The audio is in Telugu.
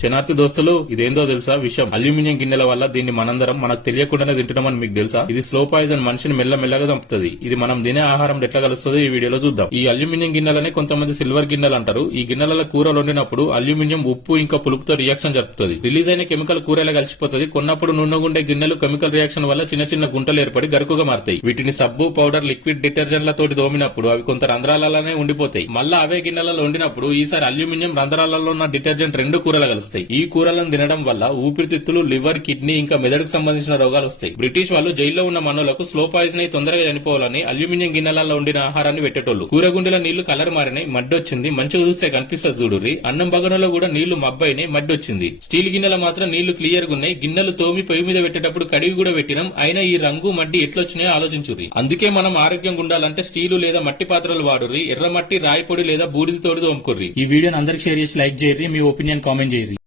శనార్థి దోస్తులు, ఇదేందో తెలుసా విషయం? అల్యూమినియం గిన్నెల వల్ల దీన్ని మనందరం మనకు తెలియకుండానే తింటున్నామని మీకు తెలుసా? ఇది స్లో పాయిజన్, మనిషిని మెల్లమెల్లగా చంపుతుంది. ఇది మనం తినే ఆహారం ఎట్లా కలుస్తుందో ఈ వీడియోలో చూద్దాం. ఈ అల్యూమినియం గిన్నెలని కొంతమంది సిల్వర్ గిన్నెలు అంటారు. ఈ గిన్నెల కూరలు వండినప్పుడు అల్యూమినియం ఉప్పు ఇంకా పులుపుతో రియాక్షన్ జరుపుతుంది. రిలీజ్ అయిన కెమికల్ కూరలా కలిసిపోతుంది. కొన్నప్పుడు నున్నగుండే గిన్నెలు కెమికల్ రియాక్షన్ వల్ల చిన్న చిన్న గుంటలు ఏర్పడి గరుకుగా మారుతాయి. వీటిని సబ్బు, పౌడర్, లిక్విడ్ డిటర్జెంట్లతోటి దోమినప్పుడు అవి కొంత రంధ్రాలనే ఉండిపోతాయి. మళ్ళా అవే గిన్నెలలో వండినప్పుడు ఈసారి అల్యూమినియం రంధ్రాలలో ఉన్న డిటర్జెంట్ రెండు కూరలు కలుస్తాయి. ఈ కూరలను తినడం వల్ల ఊపిరితిత్తులు, లివర్, కిడ్నీ ఇంకా మెదడుకు సంబంధించిన రోగాలు వస్తాయి. బ్రిటిష్ వాళ్ళు జైల్లో ఉన్న మనులకు స్లో పాయిజన్ అయి తొందరగా చనిపోవాలని అల్యూమినియం గిన్నెలలో వండిన ఆహారాన్ని పెట్టేటోళ్లు. కూరగుండెల నీళ్లు కలర్ మారినాయి, మడ్డొచ్చింది. మంచిగా చూస్తే కనిపిస్తుంది చూడుర్రి. అన్నం బగనలో కూడా నీళ్లు మబ్బైనాయి, మడ్డొచ్చింది. స్టీల్ గిన్నెల మాత్రం నీళ్లు క్లియర్ గా ఉన్నాయి. గిన్నెలు తోమి పొయ్యి మీద పెట్టేటప్పుడు కడిగి కూడా పెట్టినాం. అయినా ఈ రంగు మడ్డి ఎట్లొచ్చినాయో ఆలోచించుర్రి. అందుకే మనం ఆరోగ్యంగా ఉండాలంటే స్టీలు లేదా మట్టి పాత్రలు వాడుర్రి. ఎర్రమట్టి, రాయి పొడి లేదా బూడిద తోడి తోముకుర్రి. ఈ వీడియోని అందరికి షేర్ చేసి లైక్ చేయర్రి. మీ ఒపీనియన్ కామెంట్ చేయర్రి.